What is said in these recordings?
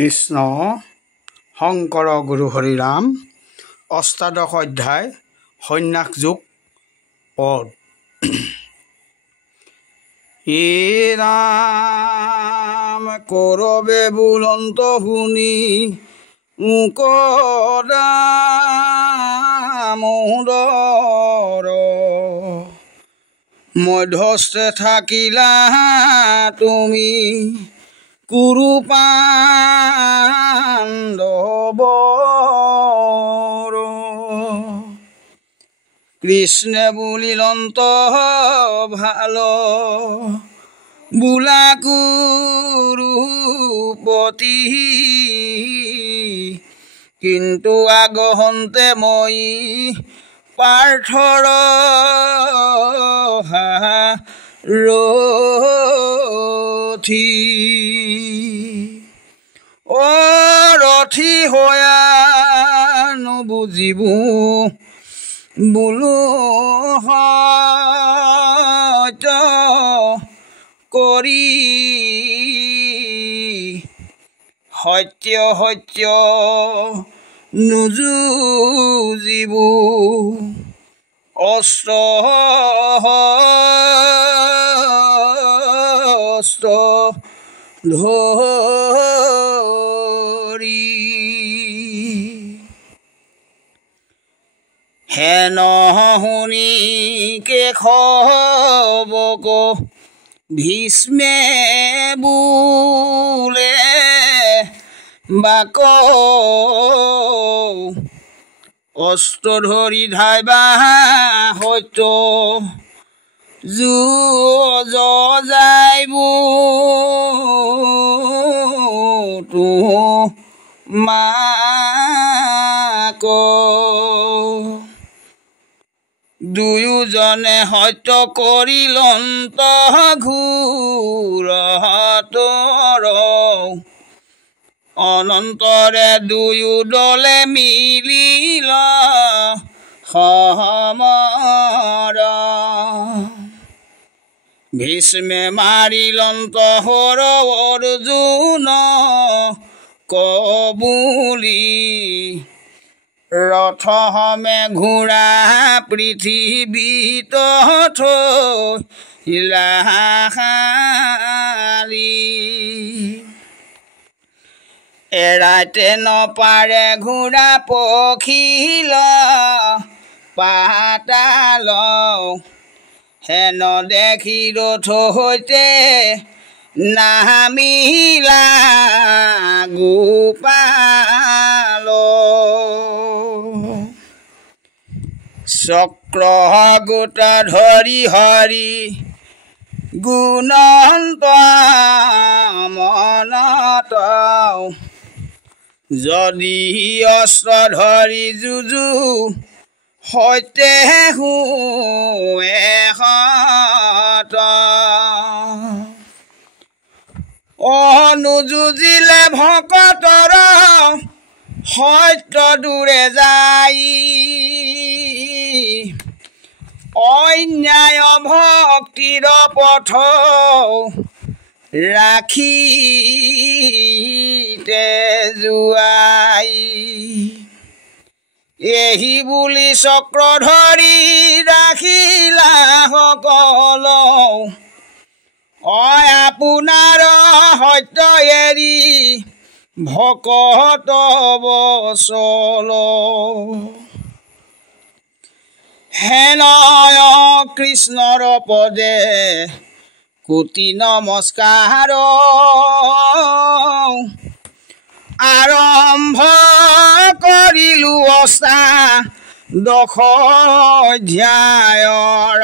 কৃষ্ণ শংকৰ গুৰু হৰিৰাম অষ্টাদশ অধ্যায় সন্ন্যাস যোগ পদ। ৰাম কৰবে বুলন্ত শুনি দামোদৰ মধ্যস্থে থাকিলা তুমি কুৰুপাণ্ডৱৰ কৃষ্ণে বুলিলন্ত ভাল বোলা কুৰুপতি কিন্তু আগহন্তে মই পাৰ্থৰ ৰথি ৰথি হয়া নুবুজিব বোলো সত্য কৰি সত্য সত্য নুযুজিব অস্ত্ৰ ধৰি হেন শুনি কেশৱক ভীষ্মে বোলে বাক অস্ত্ৰ ধৰি ধাইবা সত্য যাইব তোমাক দুয়োজনে সত্য কৰিলন্ত ঘোৰৰ অনন্তৰে দুয়ো দলে মিলিল সমৰ ভীষ্মে মাৰিলন্ত হৰ অৰ্জুন কবুলি ৰথ হমে ঘোঁৰা পৃথিৱীত থৈলাহালি এৰাইতে নপাৰে ঘোঁৰা পখিল পাতাল হেন দেখি ৰথ সৈতে নামিলা গোপাল চক্ৰ গোটা ধৰি হৰি গুণন্ত মনত যদি অস্ত্ৰ ধৰি যুঁজু সৈতে এহত অনুযুঁজিলে ভকতৰ সত্য দূৰে যাই অন্যায় ভক্তিৰ পথ ৰাখি যোৱাই এহি বুলি চক্ৰ ধৰি ৰাখিলা সকল আপোনাৰ সত্য এৰি ভকত বচল হেন কৃষ্ণৰ পদে কোটি নমস্কাৰ আৰম্ভ কৰিলো অষ্টাদশ অধ্যায়ৰ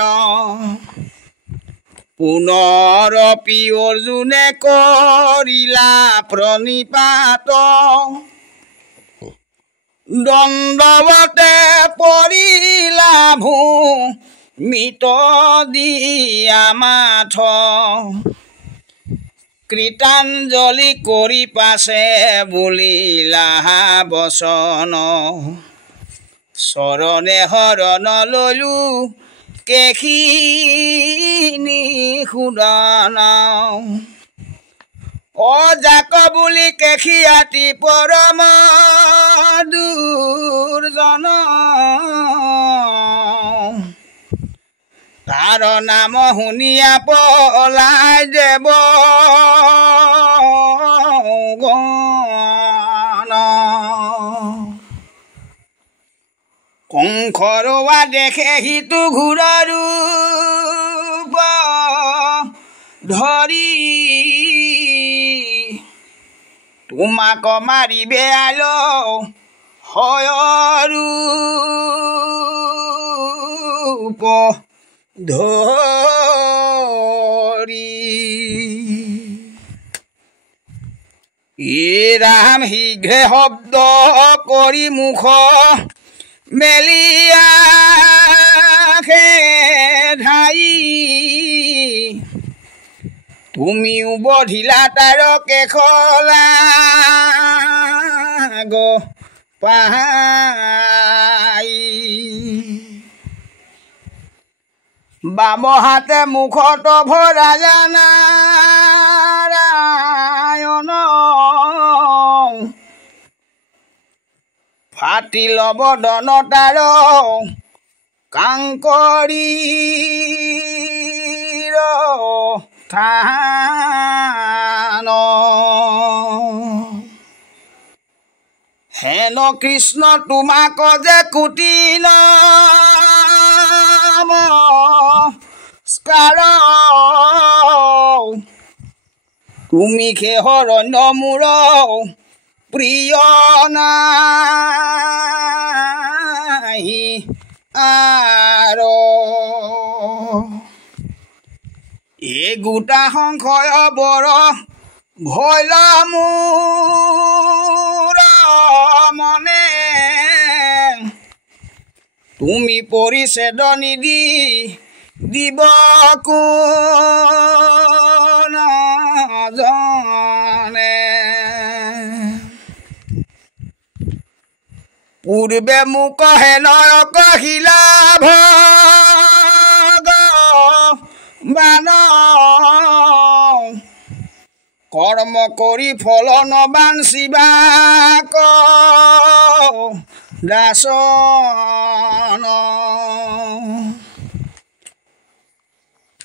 পুনৰপি অৰ্জুনে কৰিলা প্ৰণিপাত দণ্ডৱতে পৰিলা ভূমিত দিয়া মাথ কৃতাঞ্জলি কৰি পাছে বুলিলা বচন চৰণে শৰণ ললো কেখিনি সুদান অজাক বুলি কেখিয়াতি পৰম দুৰ্জন তাৰ নাম শুনিয়া পলাই দেৱ কংসৰোৱা দেখে সিটো ঘূৰ ৰূপ ধৰি তোমাক মাৰিবে আল হয় ৰূপ ধৰি ৰাম শীঘ্ৰে শব্দ কৰি মুখ মেলিয়া ধাই তুমিও বধিলা তাৰ কেখলা পাই বাম হাতে মুখত ভৰা নাৰায়ণ ফাটি লব দন তাৰ কাংকৰী থান হেন কৃষ্ণ তোমাক যে কোটি নমস্কাৰ তুমি খেহৰণ্য মোৰ প্ৰিয় নাহি আৰু এই গোটা সংশয় বৰ ভয় মোৰ মনে তুমি পৰিছেদ নিদি দিব কোনে পূৰ্বে মোক হেন কহিলা ভগৱান কৰ্ম কৰি ফল নবাঞ্চিবা দাসন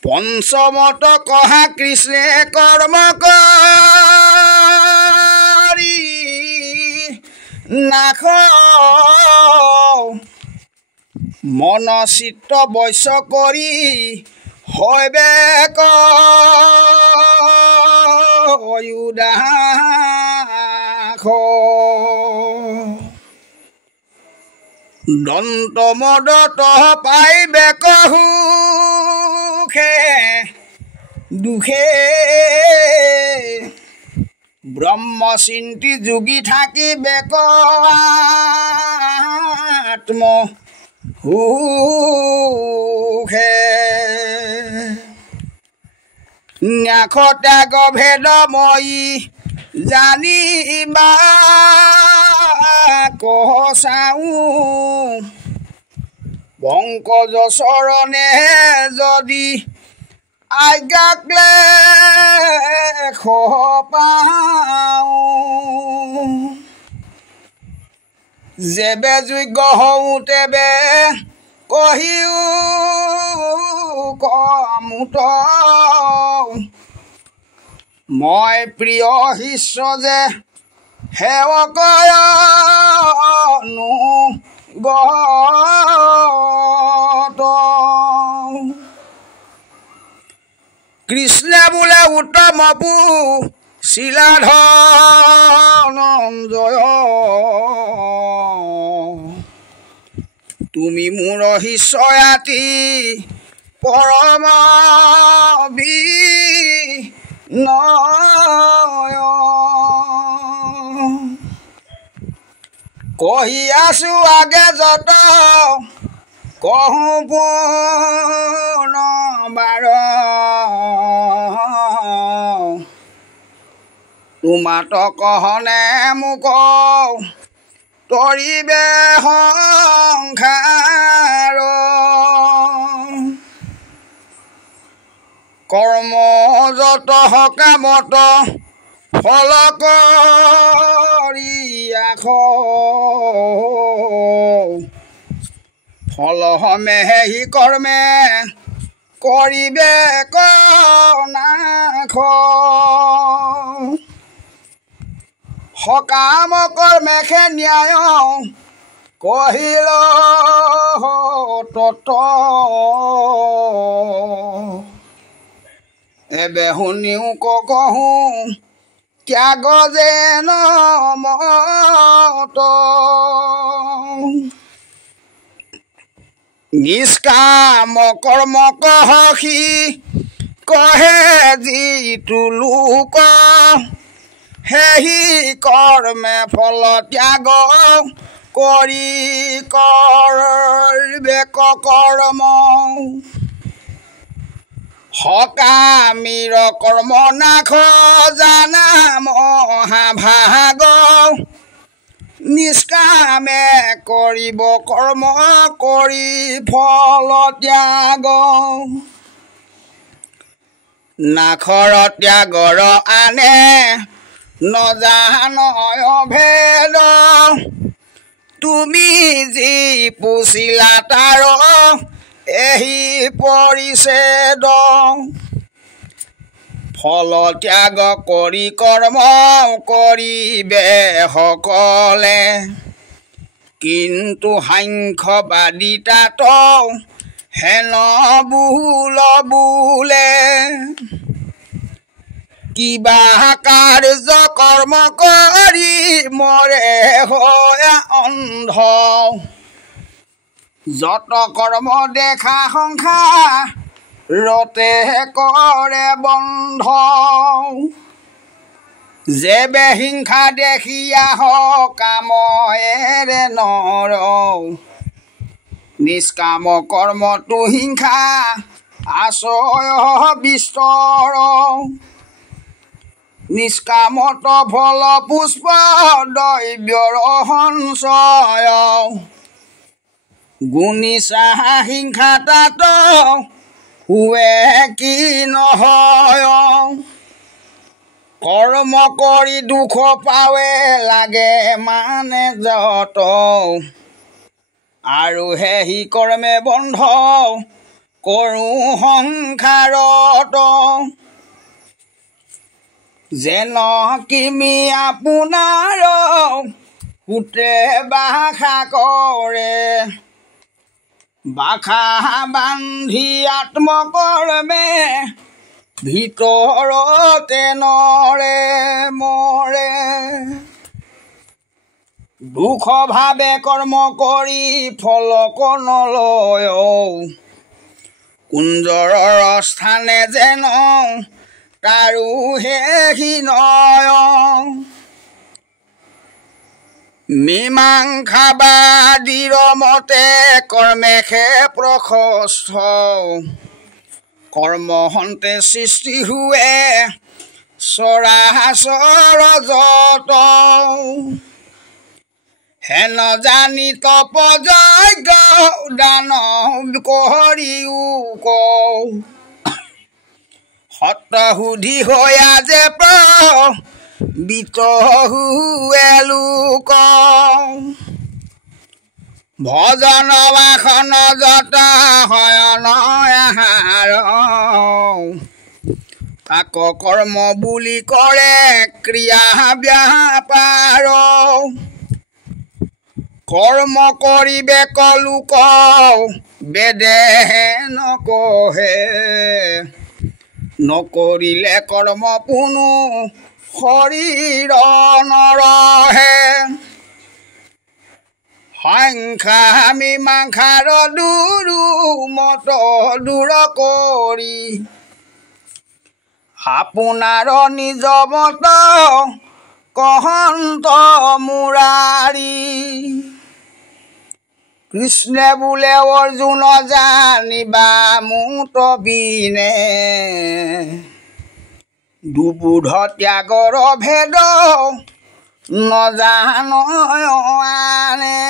পঞ্চমত কহা কৃষ্ণে কৰ্ম কৰি নাখ মন চিত্ত বৈশ্য কৰি হইবে কয়ুদাস দন্ত মদত পাইবে কহুখে দুখে ব্ৰহ্মচিন্তি যোগী থাকিবে আত্ম সুখে ন্যাস ত্যাগ ভেদময়ী জানিবা কচাও পংকজ চৰণে যদি আজ্ঞাকলে পাওঁ যেবে যোগ্য হওঁ তেবে কহিও কমুত মই প্ৰিয় শিষ্য যে সেৱকয়নো গত কৃষ্ণে বোলে উত্তম পু শিলাধনঞ্জয় তুমি মোৰ শিষ্য আতি পৰম বিনয় কহি আছো আগে যত কহোঁ পুনৰবাৰ তোমাত কহনে মোক তৰিবে সংসাৰ কৰ্ম যত সকামত ফল কৰিয়াখ ফল মেহি কৰ্মে কৰিবে কনাখ সকাম কৰ্মেখে ন্যায় কহিল তত এবে শুনিও কহো ত্যাগ যেন মত নিষ্কাম কৰ্ম কহসি কহে যিটো লোক সেহি কৰ্মে ফল ত্যাগ কৰি কৰিবে কৰ্ম সকামীৰ কৰ্ম নাখ জানা মহাভাগ নিষ্কামে কৰিব কৰ্ম কৰি ফল ত্যাগ নাখৰ ত্যাগৰ আনে নজানয় ভেদ তুমি যি পুছিলা তাৰ এহি পৰিছেদ ফল ত্যাগ কৰি কৰ্ম কৰিবে সকলে কিন্তু সাংখ্যবাদী তাত হেন বুল বোলে কিবা কাৰ্য কৰ্ম কৰি মৰে হয় অন্ধ যত কৰ্ম দেখা সংসাৰতে কৰে বন্ধ যেবে হিংসা দেখিয়া কামৰে নৰ নিষ্কাম কৰ্মটো হিংসা আশ্ৰয় বিস্তৰ নিষ্কামত ফল পুষ্প দৈব্যৰ সঞ্চয় গুণিছা হিংসা তাত হুৱে কি নহয় কৰ্ম কৰি দুখ পাৱে লাগে মানে যত আৰু সেহি কৰ্মে বন্ধ কৰোঁ সংসাৰত যেন কিমি আপোনাৰ সূত্ৰে বাসা কৰে বাখা বান্ধি আত্মকৰ্মে ভিতৰতে নৰে মৰে দুখ ভাৱে কৰ্ম কৰি ফল নলয় কুঞ্জৰৰ স্থানে যেন তাৰো সেহি নয় মীমাংসাবাদীৰ মতে কৰ্মেখে প্ৰশস্ত কৰ্ম হন্তে সৃষ্টি হুৱে চৰাচৰ যত হেন জানি তপ যজ্ঞ দান কৰিও কওঁ সত্ৰ সুধি হয়া যে বিত হুৱে লোক ভজন বাসন যত শয়ন আহাৰ তাক কৰ্ম বুলি কৰে ক্ৰিয়া ব্যাপাৰ কৰ্ম কৰিবে কলোক বেদে নকহে নকৰিলে কৰ্ম পুনু শৰীৰ নৰহে সংখ্যা মীমাংসাৰ দুৰু মত দূৰ কৰি আপোনাৰ নিজ মত কহন্ত মুৰাৰী কৃষ্ণে বোলে অৰ্জুন জানিবা মুত বিনে দুবুধ ত্যাগৰ ভেদ নজান আনে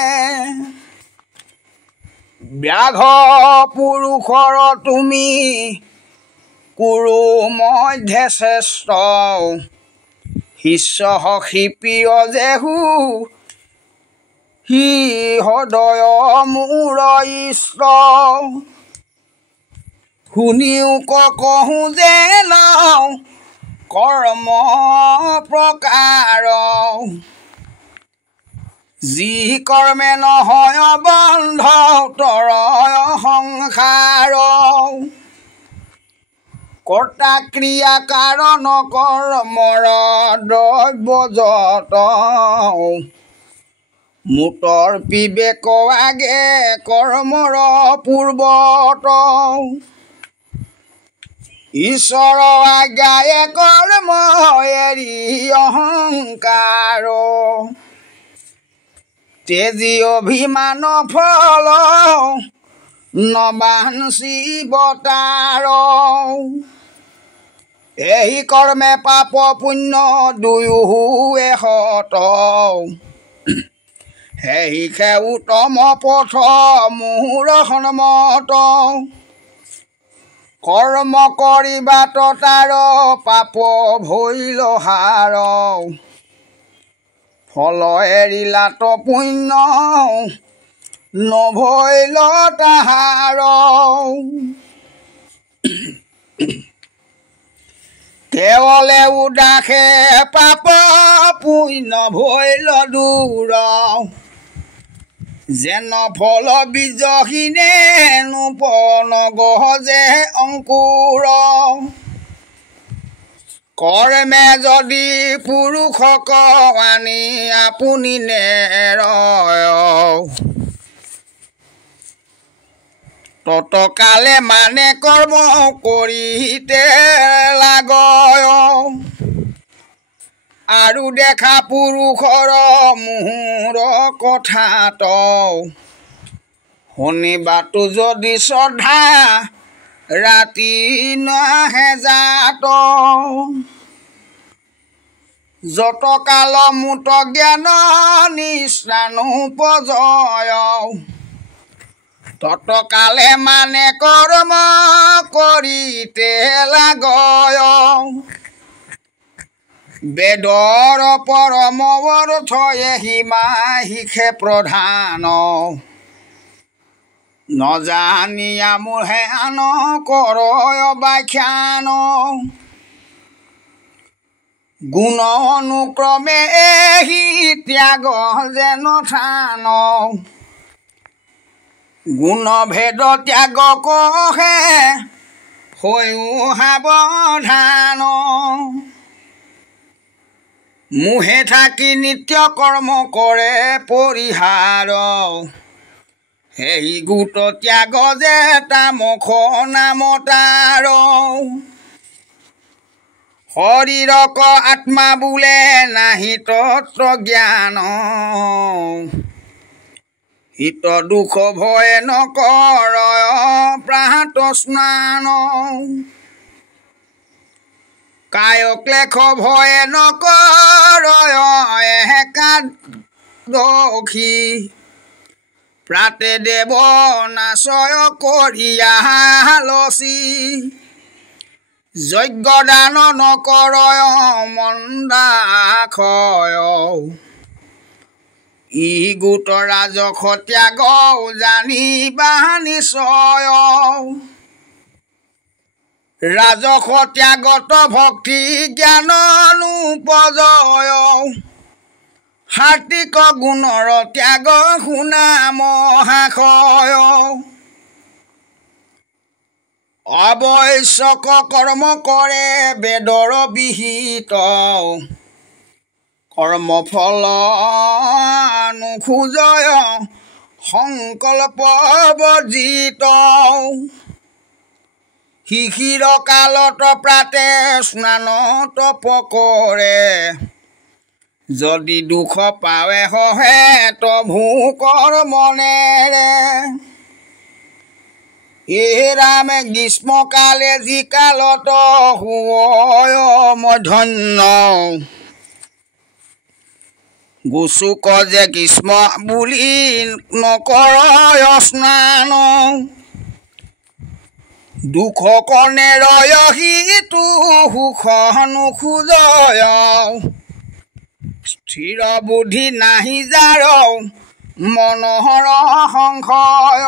ব্যাঘ পুৰুষৰ তুমি কুৰু মধ্যে শ্ৰেষ্ঠ শিষ্য শিপিয় যেহু হি হৃদয় মোৰ ইষ্ট শুনিও কহো যে লওঁ কৰ্ম প্ৰকাৰ যি কৰ্মে নহয় বন্ধ তৰয় সংসাৰ কৰ্তা ক্ৰিয়া কাৰণ কৰ্মৰ দ্ৰব্যজত মুতৰ বিবেক আগে কৰ্মৰ পূৰ্বত ঈশ্বৰ আজ্ঞায়ে কৰ্ম এৰি অহংকাৰ তেজি অভিমান ফল নবাঞ্চিবতাৰ এই কৰ্মে পাপ পুণ্য দুয়ো এহত সেই উত্তম পথ মোৰ সন্মত কৰ্ম কৰিবাত তাৰ পাপ ভৈল হাৰ ফল এৰিলাত পুণ্য নভৈল তাহাৰ কেৱলে উদাসে পাপ পুণ্য ভৈল দূৰ যেন ফল বীজহীনে নোপন গজে অংকুৰ কৰ্মে যদি পুৰুষক আনি আপুনি নেৰয় ততকালে মানে কৰ্ম কৰিতে লাগয় আৰু দেখা পুৰুষৰ মুহুৰ কথাত শুনিবাতো যদি শ্ৰদ্ধা ৰাতি নাহে জাত যত কাল মুত জ্ঞান নিষ্ণানুপজয় ততকালে মানে কৰ্ম কৰিতে লাগয় বেদৰ পৰম অৰ্থয়ে সীমা শিখে প্ৰধান নজানিয়া মোহে আন কৰয় ব্যাখ্যান গুণ অনুক্ৰমে এহি ত্যাগ যেন থান গুণ ভেদ ত্যাগ কহে হৈও সাৱধান মোহে থাকি নিত্য কৰ্ম কৰে পৰিহাৰ সেই গোট ত্যাগ যে তামখ নাম তাৰ শৰীৰক আত্মা বোলে নাহি তত্ত্ব জ্ঞান হিত দুখ ভয় নকৰ প্ৰাত স্নান কায়ক লেখ ভয় নকৰ একাদশী প্ৰাতে দেৱ নাচয় কৰিয়া লচি যজ্ঞ দান নকৰ মন্দাক্ষয় ই গোট ৰাজস ত্যাগ জানিবা নিশ্চয় ৰাজস ত্যাগত ভক্তি জ্ঞান নোপজয় সাত্বিক গুণৰ ত্যাগ শুনা মহাশয় অৱশ্যক কৰ্ম কৰে বেদৰ বিহিত কৰ্মফল নোখোজয় সংকল্প বৰ্জিত শিশিৰ কালত প্ৰাতে স্নান তপ কৰে যদি দুখ পাৱে হহে ভোকৰ মনেৰে এ ৰামে গ্ৰীষ্মকালে যি কালত শুয় মধ্যাহ্ন গোচুক যে গ্ৰীষ্ম বুলি নকৰ স্নান দুখ কৰ্ণে ৰয় সিটো সুখ নোখোজয় স্থিৰ বুদ্ধি নাহি যাৰ মনোহৰ সংশয়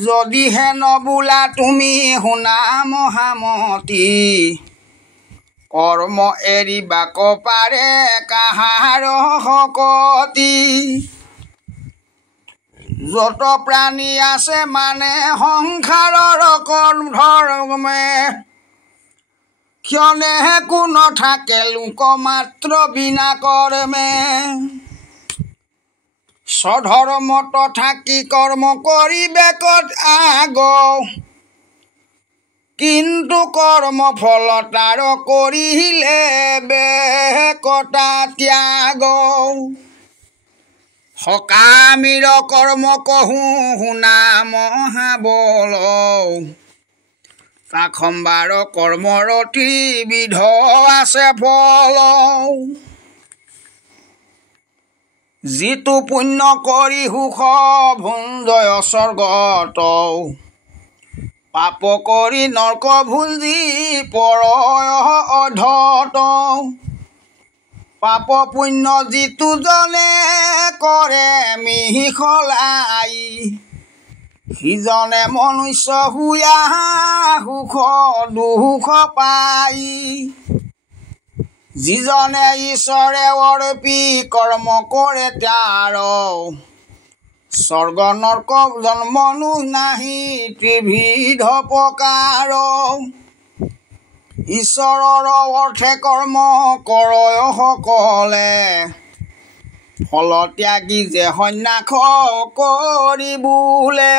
যদিহে নবোলা তুমি শুনা মহামতি কৰ্ম এৰিবাক পাৰে কাহাৰ শকতি যত প্ৰাণী আছে মানে সংসাৰৰ ধৰ্মে ক্ষণেহে কোনো থাকে লোক মাত্ৰ বিনা কৰ্মে স্বধৰ্মত থাকি কৰ্ম কৰিবেকত আগ কিন্তু কৰ্ম ফল তাৰ কৰিলে বেকতা ত্যাগ সকামীৰ কৰ্ম কহো শুনা মহাবল তাখম্বাৰ কৰ্মৰতি বিধ আছে ফল যিটো পুণ্য কৰি সুখ ভুঞ্জয় স্বৰ্গত পাপ কৰি নৰক ভুঞ্জি পৰয় অধত পাপ পুণ্য যিটো জনে কৰে মিহিখলাই সিজনে মনুষ্য হুয়া সুখ দুখ পাই যিজনে ঈশ্বৰে অৰ্পি কৰ্ম কৰে তাৰ স্বৰ্গ নৰক জন্মনো নাহি ত্ৰিবিধ প্ৰকাৰ ঈশ্বৰৰ অৰ্থে কৰ্ম কৰয় সকলে ফল ত্যাগী যে সন্ন্যাস কৰি বোলে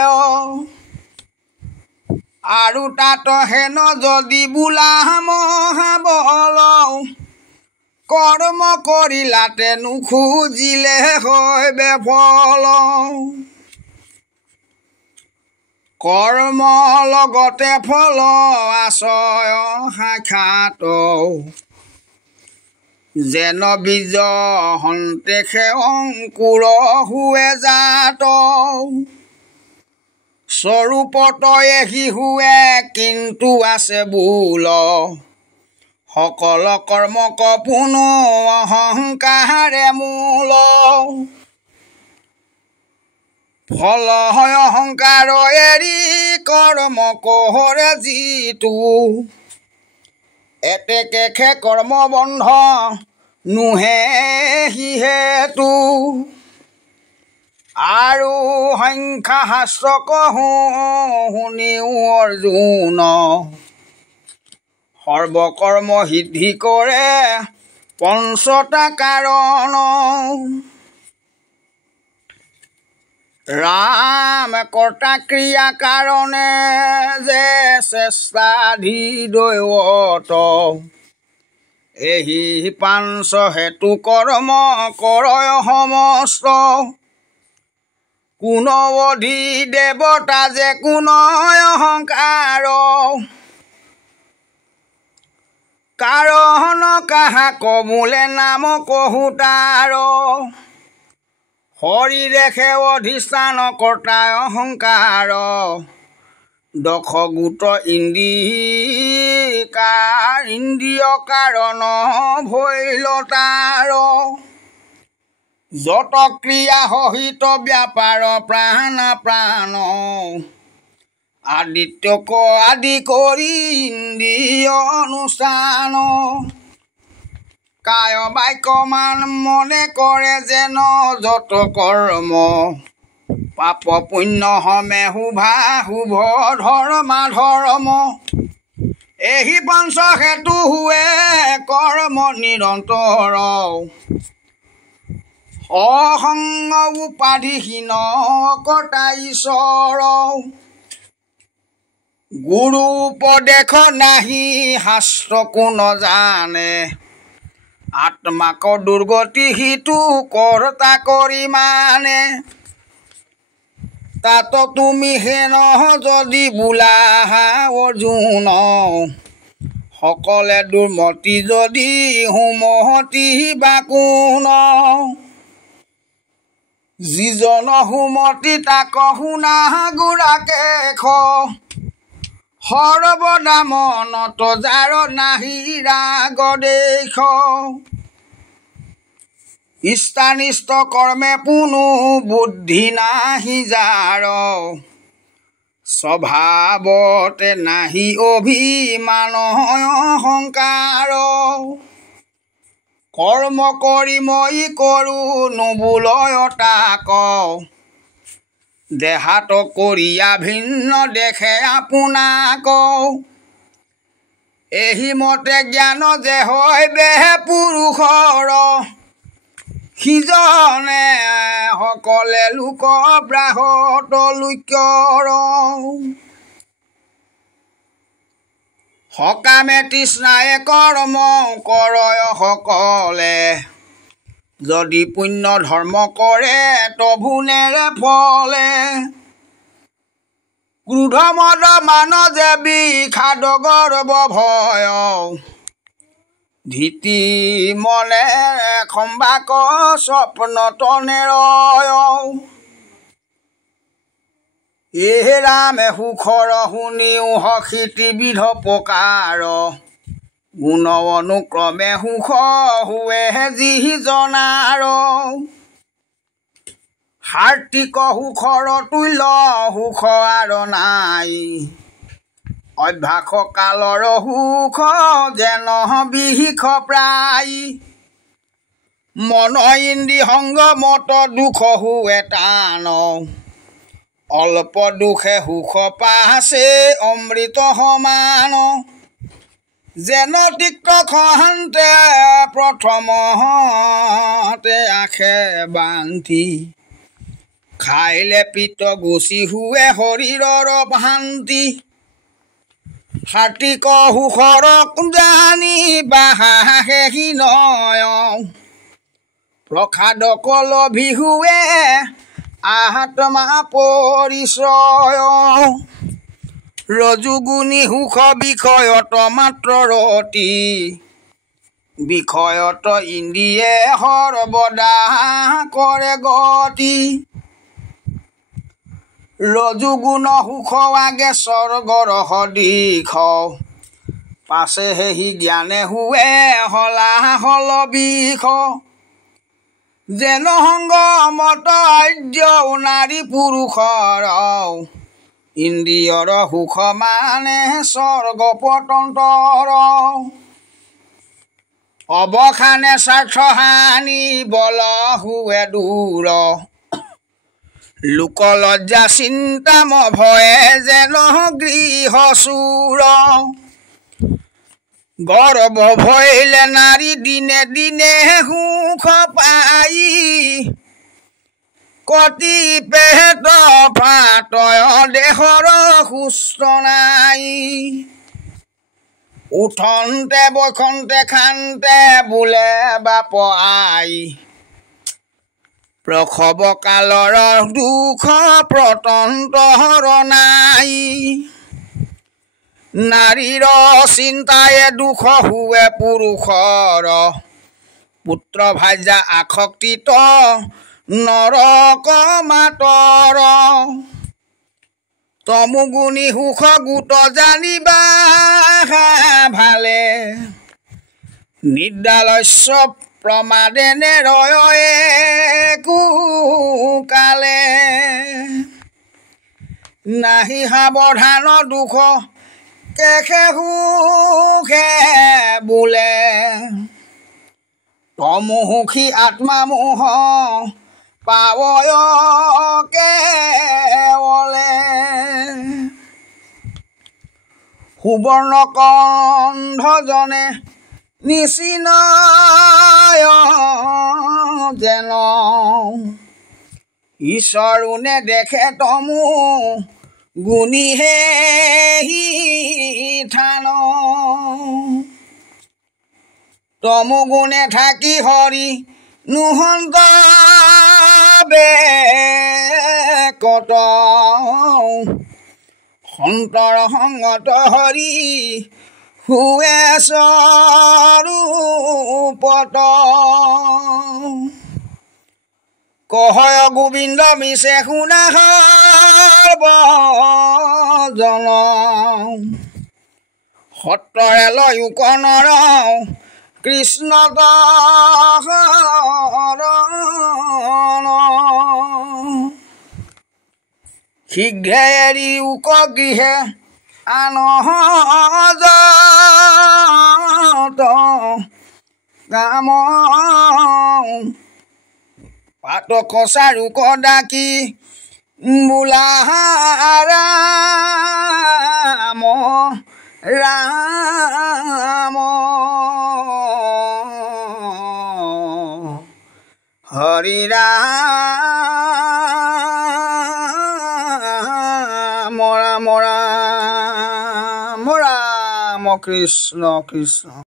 আৰু তাত হেন যদি বোলা মহাবল কৰ্ম কৰিলাতে নুখুজিলে হয় বেফল কৰ্ম লগতে ফল আশয় সাক্ষাৎ যেন বীজ সন্তেষে অংকুৰ হুৱে জাত স্বৰূপত এহি হুৱে কিন্তু আছে বোল সকল কৰ্মক পুনো অহংকাৰে মূল ফল হয় অহংকাৰ এৰি কৰ্ম কৰে যিটো এতেকে কৰ্ম বন্ধ নুহে সিহেতু আৰু সংখ্যা শাস্ত্ৰ কহো শুনিও অৰ্জুন সৰ্বকৰ্ম সিদ্ধি কৰে পঞ্চটা কাৰণ ৰাম কৰ্তা ক্ৰিয়া কাৰণে যে চেষ্টাধি দৈৱত এহি পাঞ্চ হেতু কৰ্ম কৰয় সমস্ত কোন অধি দেৱতা যে কোন অহংকাৰ কাৰণ কাহা কমোলে নাম কহু তাৰ হৰি ৰেখে অধিষ্ঠান কৰ্তা অহংকাৰ দশ গোট ইন্দ্ৰিয় কাৰণ ভৈলতাৰ যত ক্ৰিয়া সহিত ব্যাপাৰ প্ৰাণ প্ৰাণ আদিত্যক আদি কৰি ইন্দ্ৰিয় অনুষ্ঠান কায় বাক্য মান মনে কৰে যেন যত কৰ্ম পাপ পুণ্য হমে শুভা শুভ ধৰ্ম এহি পঞ্চ হেতু হুৱে কৰ্ম নিৰন্তৰ অসংগ উপাধিহীন কৰ্তা ঈশ্বৰ গুৰু উপদেশ নাহি শাস্ত্ৰ কোন জানে আত্মাক দুৰ্গতি সিটো কৰ্তা কৰি মানে তাত তুমি হেন যদি বোলা অৰ্জুন সকলে দুৰ্মতি যদি হুমতি বা কোন যিজন হুমতি তাক শুনা গুৰাকে সৰ্বদা মনত যাৰ নাহি ৰাগ দেশ ইষ্টানিষ্ট কৰ্মে পুনু বুদ্ধি নাহি যাৰ স্বভাৱতে নাহি অভিমান অহংকাৰ কৰ্ম কৰি মই কৰোঁ নুবুলয় তাক দেহাত কৰিয়া ভিন্ন দেখে আপোনাক এহি মতে জ্ঞান যে হয় বেহে পুৰুষৰ সিজনে সকলে লোক ব্ৰাহত লোক্যৰ সকামে তৃষ্ণায়ে কৰ্ম কৰয় সকলে যদি পুণ্য ধৰ্ম কৰে তভুনেৰে ফলে ক্ৰোধ মদ মান যে বিষাদ গৰ্ব ভয় ধীতি মনে সম্বাক স্বপ্নত নেৰয় এহে ৰামে সুখৰ শুনিও হসিতি বিধ প্ৰকাৰ গুণ অনুক্ৰমে সুখ হুৱে যি জনাৰ হাৰ্তিক সুখৰ তুল্য সুখ আৰু নাই অভ্যাস কালৰ সুখ যেন বিহিষ প্ৰায় মন ইন্দ্ৰি সংগ মত দুখ হুৱে টান অল্প দুখে সুখ পাছে অমৃত সমান যেন তিক্ত খহান্তে প্ৰথমতে আখে বান্ধি খাইলে পিত গুচি হুৱে শৰীৰৰ শান্তি হাৰ্তিক সুখৰ জানি বাহাহে হীনয় প্ৰসাদ কলভি হুৱে আত্মা পৰিচয় ৰজুগুণী সুখ বিষয়ত মাত্ৰ ৰতি বিষয়ত ইন্দ্ৰিয়ে সৰ্বদা কৰে গতি ৰজুগুণ সুখ আগে স্বৰ্গৰ সদিশ পাছে সেই জ্ঞানে হুৱে হলাহল বিষ যেন সংগ মত আদ্য নাৰী পুৰুষৰ ইন্দ্ৰিয়ৰ সুখ মানে স্বৰ্গ পতন্তৰ অৱসানে স্বাৰ্থ হানি বল হুৱে দূৰ লোক লজ্জা চিন্তাম ভয়ে যেন গৃহ চুৰ গৰ্ব ভৈলে নাৰী দিনে দিনে সুখ পাই কতি পেট ফাটয় দেহৰ সুস্থ নাই উঠন্তে বৈখন্তে খান্তে বোলে বাপ আই প্ৰসৱ কালৰ দুখ প্ৰতন্তৰ নাই নাৰীৰ চিন্তায়ে দুখ হুৱে পুৰুষৰ পুত্ৰ ভাৰ্যা আসক্তিত নৰক মাতৰ তমুগুণী সুখ গোট জানিবা ভালে নিৰ্দালস্য প্ৰমাদে নেৰয়ে কুকালে নাহি সাৱধান দুখ কেখে সুখে বোলে তমুসুখী আত্মামোহ পাৱয় কেৱলে সুবৰ্ণ কণ্ঠজনে নিচিনয় যেন ঈশ্বৰুণে দেখে তমু গুণীহে থান তমু গুণে থাকি হৰি নুহন্ত কত সন্তৰ সংগত হৰি হুৱে স্বৰূপত কহয় গোবিন্দ মিছে শুনা সৰ্বজন সত্ৰৰে লয়ো কনৰ কৃষ্ণ শীঘ্ৰে এৰি উক গৃহে আনহত কাম পাত কছাৰুক ডাকি বোলা ৰাম ৰাম হৰি ৰাম ৰাম ৰাম ৰাম কৃষ্ণ কৃষ্ণ।